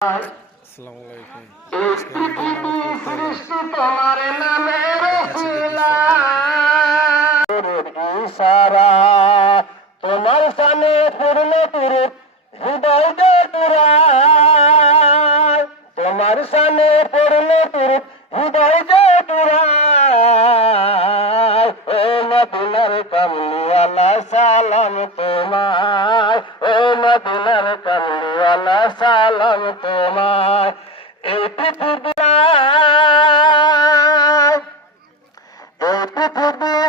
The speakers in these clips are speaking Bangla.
আসসালামু আলাইকুম। আজকে ঈদের নামাজ পড়তে এলাম। তোমার নামের দেখাচ্ছি দেখি আপনাদেরকে। ইশারা তোমার সামনে পূর্ণ তুরুপ হৃদয় জোড়ায় তোমার সামনে পূর্ণ তুরুপ হৃদয় জোড়ায় ও মদিনার কামলিওয়ালা সালাম তোমায় ও মদিনার কামলিওয়ালা সালাম তোমায় এই পৃথিবী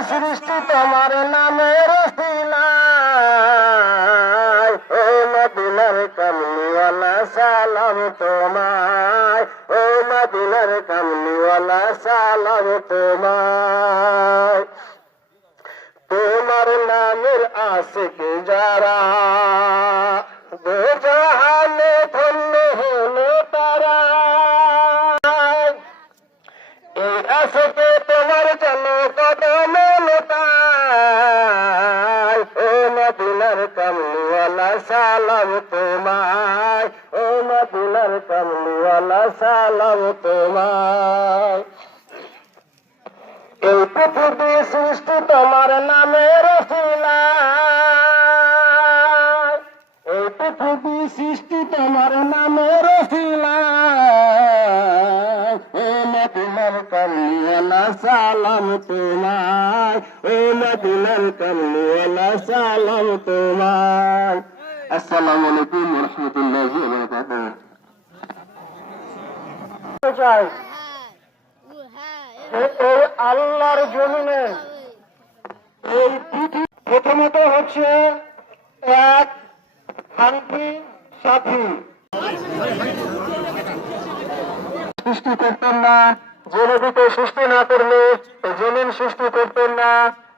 সৃষ্টি তোমার নামের রসিলায় ও মদিনার কামলিওয়ালা সালাম তোমায় ও মদিনার কামলিওয়ালা সালাম তোমায় তোমার নামের আশিক যারা দো জাহানে ধন্য হলো তারা এই আশিকে তোমার জন্য কদম লতায় ও মদিনার কামলিওয়ালা সালাম তোমায় ও মদিনার কামলিওয়ালা সালাম তোমায় এই পৃথিবী সৃষ্টি তোমার নামের রসিলায় এই পৃথিবী সৃষ্টি তোমার নামের রসিলায় ও মদিনার কামলিওয়ালা সালাম তোমায় ও মদিনার কামলিওয়ালা সালাম তোমায়। আসসালামু আলাইকুম ওয়া রাহমাতুল্লাহি ওয়া বারাকাতুহু। এই আল্লাহর জমিনে এই পৃথিবী প্রথমত হচ্ছে এক শান্তি সাথী সৃষ্টি করতেন না, যে নবীকে সৃষ্টি না করলে জমিন সৃষ্টি করতেন না,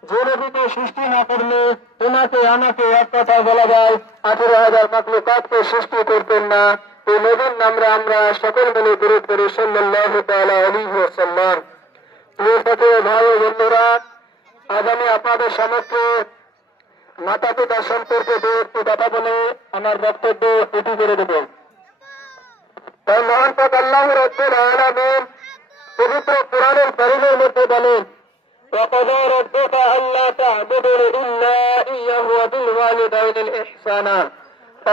যে নবীকে সৃষ্টি না করলে তোমাকে আমাকে এক কথা বলা যায় 18,000 মাখলুকাতকে সৃষ্টি করতেন না। এই নবীর নামে আমরা সকল মিলে দরুদ পড়ি সাল্লাল্লাহু তাআলা আলাইহি ওয়াসাল্লাম। প্রিয় সাথী ভাই ও বন্ধুরা, আজ আমি আপনাদের সমক্ষে মাতা পিতা সম্পর্কে দু একটি কথা বলে আমার বক্তব্য এটি করে দেব। তাই মহান পথ আল্লাহ রাব্বুল আলামিন পবিত্র কোরআনুল কারীমের মধ্যে বলেন, وَقَضَىٰ رَبُّكَ أَلَّا تَعْبُدُوا إِلَّا إِيَّاهُ وَبِالْوَالِدَيْنِ إِحْسَانًا।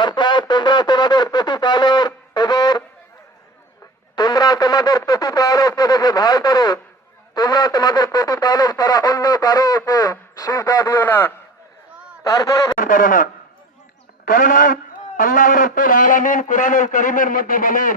অর্থাৎ তোমরা তোমাদের প্রতিপালককে দেখে ভয় করো, তোমরা তোমাদের প্রতিপালক ছাড়া অন্য কারো উপর সিজদা দিও না। তারপরে করো না, কেননা আল্লাহ রাব্বুল আলামিন কোরআনুল কারীমের মধ্যে বলেন,